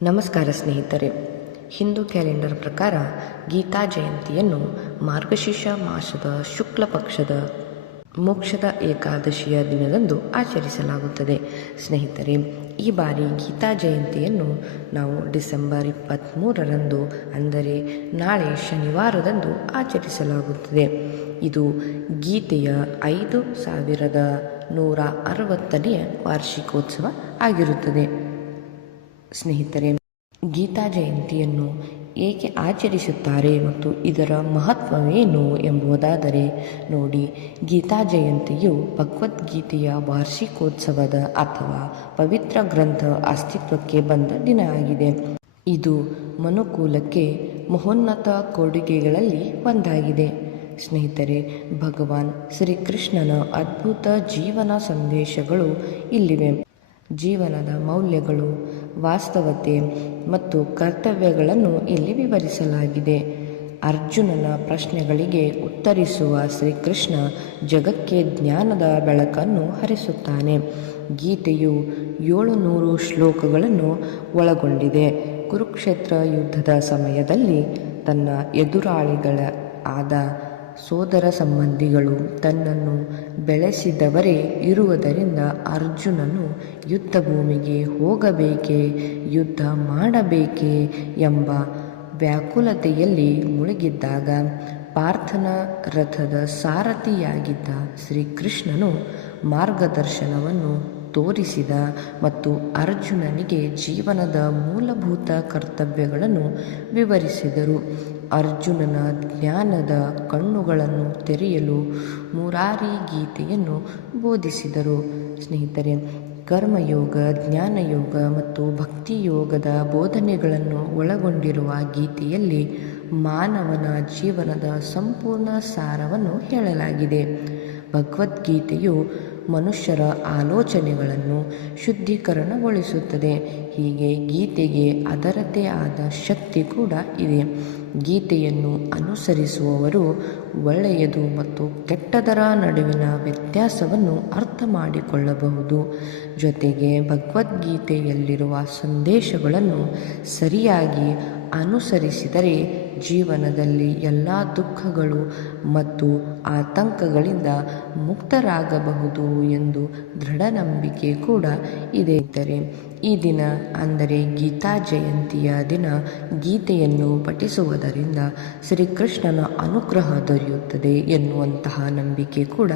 ನಮಸ್ಕಾರ ಸ್ನೇಹಿತರೆ. ಹಿಂದೂ ಕ್ಯಾಲೆಂಡರ್ ಪ್ರಕಾರ ಗೀತಾ ಜಯಂತಿಯನ್ನು ಮಾರ್ಗಶೀರ್ಷ ಮಾಸದ ಶುಕ್ಲ ಪಕ್ಷದ ಮೋಕ್ಷದ ಏಕಾದಶಿಯ ದಿನದಂದು ಆಚರಿಸಲಾಗುತ್ತದೆ. ಸ್ನೇಹಿತರೆ, ಈ ಬಾರಿ ಗೀತಾ ಜಯಂತಿಯನ್ನು ನಾವು ಡಿಸೆಂಬರ್ 23ರಂದು ಅಂದರೆ ನಾಳೆ ಶನಿವಾರದಂದು ಆಚರಿಸಲಾಗುತ್ತದೆ. ಇದು ಗೀತೆಯ 5160ನೇ ವಾರ್ಷಿಕೋತ್ಸವ ಆಗಿರುತ್ತದೆ. ಸ್ನೇಹಿತರೆ, ಗೀತಾ ಜಯಂತಿಯನ್ನು ಏಕೆ ಆಚರಿಸುತ್ತಾರೆ ಮತ್ತು ಇದರ ಮಹತ್ವವೇನು ಎಂಬುದಾದರೆ ನೋಡಿ. ಗೀತಾ ಜಯಂತಿಯು ಭಗವದ್ಗೀತೆಯ ವಾರ್ಷಿಕೋತ್ಸವದ ಅಥವಾ ಪವಿತ್ರ ಗ್ರಂಥ ಅಸ್ತಿತ್ವಕ್ಕೆ ಬಂದ ದಿನ ಆಗಿದೆ. ಇದು ಮನುಕುಲಕ್ಕೆ ಮಹೋನ್ನತ ಕೊಡುಗೆಗಳಲ್ಲಿ ಒಂದಾಗಿದೆ. ಸ್ನೇಹಿತರೆ, ಭಗವಾನ್ ಶ್ರೀಕೃಷ್ಣನ ಅದ್ಭುತ ಜೀವನ ಸಂದೇಶಗಳು ಇಲ್ಲಿವೆ. ಜೀವನದ ಮೌಲ್ಯಗಳು, ವಾಸ್ತವತೆ ಮತ್ತು ಕರ್ತವ್ಯಗಳನ್ನು ಇಲ್ಲಿ ವಿವರಿಸಲಾಗಿದೆ. ಅರ್ಜುನನ ಪ್ರಶ್ನೆಗಳಿಗೆ ಉತ್ತರಿಸುವ ಶ್ರೀಕೃಷ್ಣ ಜಗಕ್ಕೆ ಜ್ಞಾನದ ಬೆಳಕನ್ನು ಹರಿಸುತ್ತಾನೆ. ಗೀತೆಯು 700 ಶ್ಲೋಕಗಳನ್ನು ಒಳಗೊಂಡಿದೆ. ಕುರುಕ್ಷೇತ್ರ ಯುದ್ಧದ ಸಮಯದಲ್ಲಿ ತನ್ನ ಎದುರಾಳಿಗಳ ಆದ ಸೋದರ ಸಂಬಂಧಿಗಳು ತನ್ನನ್ನು ಬೆಳೆಸಿದವರೇ ಇರುವುದರಿಂದ ಅರ್ಜುನನು ಯುದ್ಧ ಭೂಮಿಗೆ ಹೋಗಬೇಕೇ, ಯುದ್ಧ ಮಾಡಬೇಕೇ ಎಂಬ ವ್ಯಾಕುಲತೆಯಲ್ಲಿ ಮುಳುಗಿದ್ದಾಗ ಪಾರ್ಥನ ರಥದ ಸಾರಥಿಯಾಗಿದ್ದ ಶ್ರೀಕೃಷ್ಣನು ಮಾರ್ಗದರ್ಶನವನ್ನು ತೋರಿಸಿದ ಮತ್ತು ಅರ್ಜುನನಿಗೆ ಜೀವನದ ಮೂಲಭೂತ ಕರ್ತವ್ಯಗಳನ್ನು ವಿವರಿಸಿದರು. ಅರ್ಜುನನ ಜ್ಞಾನದ ಕಣ್ಣುಗಳನ್ನು ತೆರೆಯಲು ಮುರಾರಿ ಗೀತೆಯನ್ನು ಬೋಧಿಸಿದರು. ಸ್ನೇಹಿತರೆ, ಕರ್ಮಯೋಗ, ಜ್ಞಾನಯೋಗ ಮತ್ತು ಭಕ್ತಿಯೋಗದ ಬೋಧನೆಗಳನ್ನು ಒಳಗೊಂಡಿರುವ ಗೀತೆಯಲ್ಲಿ ಮಾನವನ ಜೀವನದ ಸಂಪೂರ್ಣ ಸಾರವನ್ನು ಹೇಳಲಾಗಿದೆ. ಭಗವದ್ಗೀತೆಯು ಮನುಷ್ಯರ ಆಲೋಚನೆಗಳನ್ನು ಶುದ್ಧೀಕರಣಗೊಳಿಸುತ್ತದೆ. ಹೀಗೆ ಗೀತೆಗೆ ಅದರದೇ ಆದ ಶಕ್ತಿ ಕೂಡ ಇದೆ. ಗೀತೆಯನ್ನು ಅನುಸರಿಸುವವರು ಒಳ್ಳೆಯದು ಮತ್ತು ಕೆಟ್ಟದರ ನಡುವಿನ ವ್ಯತ್ಯಾಸವನ್ನು ಅರ್ಥ ಮಾಡಿಕೊಳ್ಳಬಹುದು. ಜೊತೆಗೆ ಭಗವದ್ಗೀತೆಯಲ್ಲಿರುವ ಸಂದೇಶಗಳನ್ನು ಸರಿಯಾಗಿ ಅನುಸರಿಸಿದರೆ ಜೀವನದಲ್ಲಿ ಎಲ್ಲ ದುಃಖಗಳು ಮತ್ತು ಆತಂಕಗಳಿಂದ ಮುಕ್ತರಾಗಬಹುದು ಎಂದು ದೃಢ ನಂಬಿಕೆ ಕೂಡ ಇದೆ. ಈ ದಿನ ಅಂದರೆ ಗೀತಾ ಜಯಂತಿಯ ದಿನ ಗೀತೆಯನ್ನು ಪಠಿಸುವುದರಿಂದ ಶ್ರೀಕೃಷ್ಣನ ಅನುಗ್ರಹ ದೊರೆಯುತ್ತದೆ ಎನ್ನುವಂತಹ ನಂಬಿಕೆ ಕೂಡ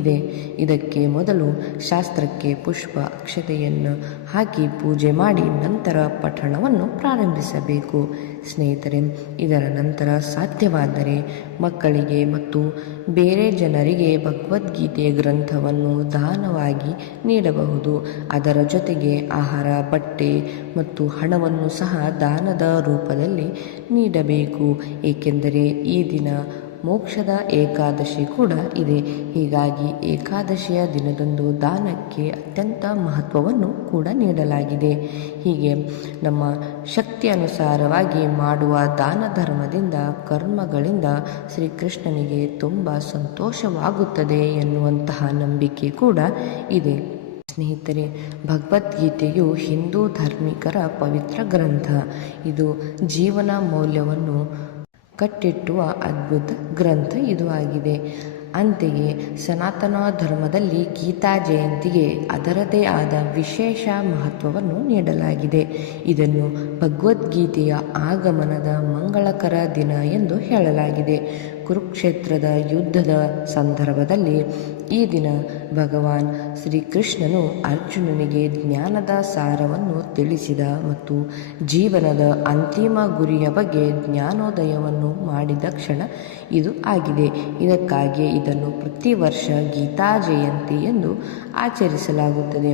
ಇದೆ. ಇದಕ್ಕೆ ಮೊದಲು ಶಾಸ್ತ್ರಕ್ಕೆ ಪುಷ್ಪ ಅಕ್ಷತೆಯನ್ನು ಹಾಕಿ ಪೂಜೆ ಮಾಡಿ ನಂತರ ಪಠಣವನ್ನು ಪ್ರಾರಂಭಿಸಬೇಕು. ಸ್ನೇಹಿತರೆ, ಇದರ ನಂತರ ಸಾಧ್ಯವಾದರೆ ಮಕ್ಕಳಿಗೆ ಮತ್ತು ಬೇರೆ ಜನರಿಗೆ ಭಗವದ್ಗೀತೆ ಗ್ರಂಥವನ್ನು ದಾನವಾಗಿ ನೀಡಬಹುದು. ಅದರ ಜೊತೆಗೆ ಆಹಾರ, ಬಟ್ಟೆ ಮತ್ತು ಹಣವನ್ನು ಸಹ ದಾನದ ರೂಪದಲ್ಲಿ ನೀಡಬೇಕು. ಏಕೆಂದರೆ ಈ ದಿನ ಮೋಕ್ಷದ ಏಕಾದಶಿ ಕೂಡ ಇದೆ. ಹೀಗಾಗಿ ಏಕಾದಶಿಯ ದಿನದಂದು ದಾನಕ್ಕೆ ಅತ್ಯಂತ ಮಹತ್ವವನ್ನು ಕೂಡ ನೀಡಲಾಗಿದೆ. ಹೀಗೆ ನಮ್ಮ ಶಕ್ತಿ ಅನುಸಾರವಾಗಿ ಮಾಡುವ ದಾನ ಧರ್ಮದಿಂದ, ಕರ್ಮಗಳಿಂದ ಶ್ರೀಕೃಷ್ಣನಿಗೆ ತುಂಬ ಸಂತೋಷವಾಗುತ್ತದೆ ಎನ್ನುವಂತಹ ನಂಬಿಕೆ ಕೂಡ ಇದೆ. ಸ್ನೇಹಿತರೆ, ಭಗವದ್ಗೀತೆಯು ಹಿಂದೂ ಧಾರ್ಮಿಕರ ಪವಿತ್ರ ಗ್ರಂಥ. ಇದು ಜೀವನ ಮೌಲ್ಯವನ್ನು ಕಟ್ಟಿಟ್ಟುವ ಅದ್ಭುತ ಗ್ರಂಥ ಇದು ಆಗಿದೆ. ಅಂತೆಯೇ ಸನಾತನ ಧರ್ಮದಲ್ಲಿ ಗೀತಾ ಜಯಂತಿಗೆ ಅದರದೇ ಆದ ವಿಶೇಷ ಮಹತ್ವವನ್ನು ನೀಡಲಾಗಿದೆ. ಇದನ್ನು ಭಗವದ್ಗೀತೆಯ ಆಗಮನದ ಮಂಗಳಕರ ದಿನ ಎಂದು ಹೇಳಲಾಗಿದೆ. ಕುರುಕ್ಷೇತ್ರದ ಯುದ್ಧದ ಸಂದರ್ಭದಲ್ಲಿ ಈ ದಿನ ಭಗವಾನ್ ಶ್ರೀಕೃಷ್ಣನು ಅರ್ಜುನನಿಗೆ ಜ್ಞಾನದ ಸಾರವನ್ನು ತಿಳಿಸಿದ ಮತ್ತು ಜೀವನದ ಅಂತಿಮ ಗುರಿಯ ಬಗ್ಗೆ ಜ್ಞಾನೋದಯವನ್ನು ಮಾಡಿದ ಕ್ಷಣ ಇದು ಆಗಿದೆ. ಇದಕ್ಕಾಗಿಯೇ ಇದನ್ನು ಪ್ರತಿ ವರ್ಷ ಗೀತಾ ಜಯಂತಿ ಎಂದು ಆಚರಿಸಲಾಗುತ್ತದೆ.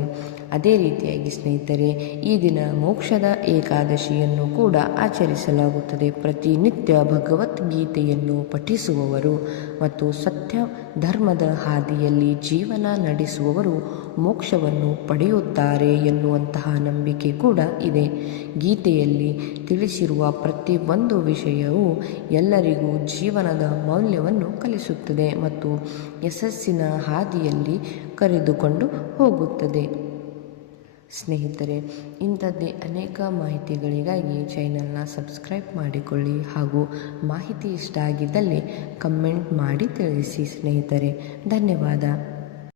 ಅದೇ ರೀತಿಯಾಗಿ ಸ್ನೇಹಿತರೆ, ಈ ದಿನ ಮೋಕ್ಷದ ಏಕಾದಶಿಯನ್ನು ಕೂಡ ಆಚರಿಸಲಾಗುತ್ತದೆ. ಪ್ರತಿನಿತ್ಯ ಭಗವದ್ಗೀತೆಯನ್ನು ಪಠಿಸುವವರು ಮತ್ತು ಸತ್ಯ ಧರ್ಮದ ಹಾದಿಯಲ್ಲಿ ಜೀವನ ನಡೆಸುವವರು ಮೋಕ್ಷವನ್ನು ಪಡೆಯುತ್ತಾರೆ ಎನ್ನುವಂತಹ ನಂಬಿಕೆ ಕೂಡ ಇದೆ. ಗೀತೆಯಲ್ಲಿ ತಿಳಿಸಿರುವ ಪ್ರತಿಯೊಂದು ವಿಷಯವೂ ಎಲ್ಲರಿಗೂ ಜೀವನದ ಮೌಲ್ಯವನ್ನು ಕಲಿಸುತ್ತದೆ ಮತ್ತು ಯಶಸ್ಸಿನ ಹಾದಿಯಲ್ಲಿ ಕರೆದುಕೊಂಡು ಹೋಗುತ್ತದೆ. ಸ್ನೇಹಿತರೆ, ಇಂಥದ್ದೇ ಅನೇಕ ಮಾಹಿತಿಗಳಿಗಾಗಿ ಚಾನಲ್ನ ಸಬ್ಸ್ಕ್ರೈಬ್ ಮಾಡಿಕೊಳ್ಳಿ ಹಾಗೂ ಮಾಹಿತಿ ಇಷ್ಟ ಆಗಿದ್ದಲ್ಲಿ ಕಮೆಂಟ್ ಮಾಡಿ ತಿಳಿಸಿ ಸ್ನೇಹಿತರೆ. ಧನ್ಯವಾದ.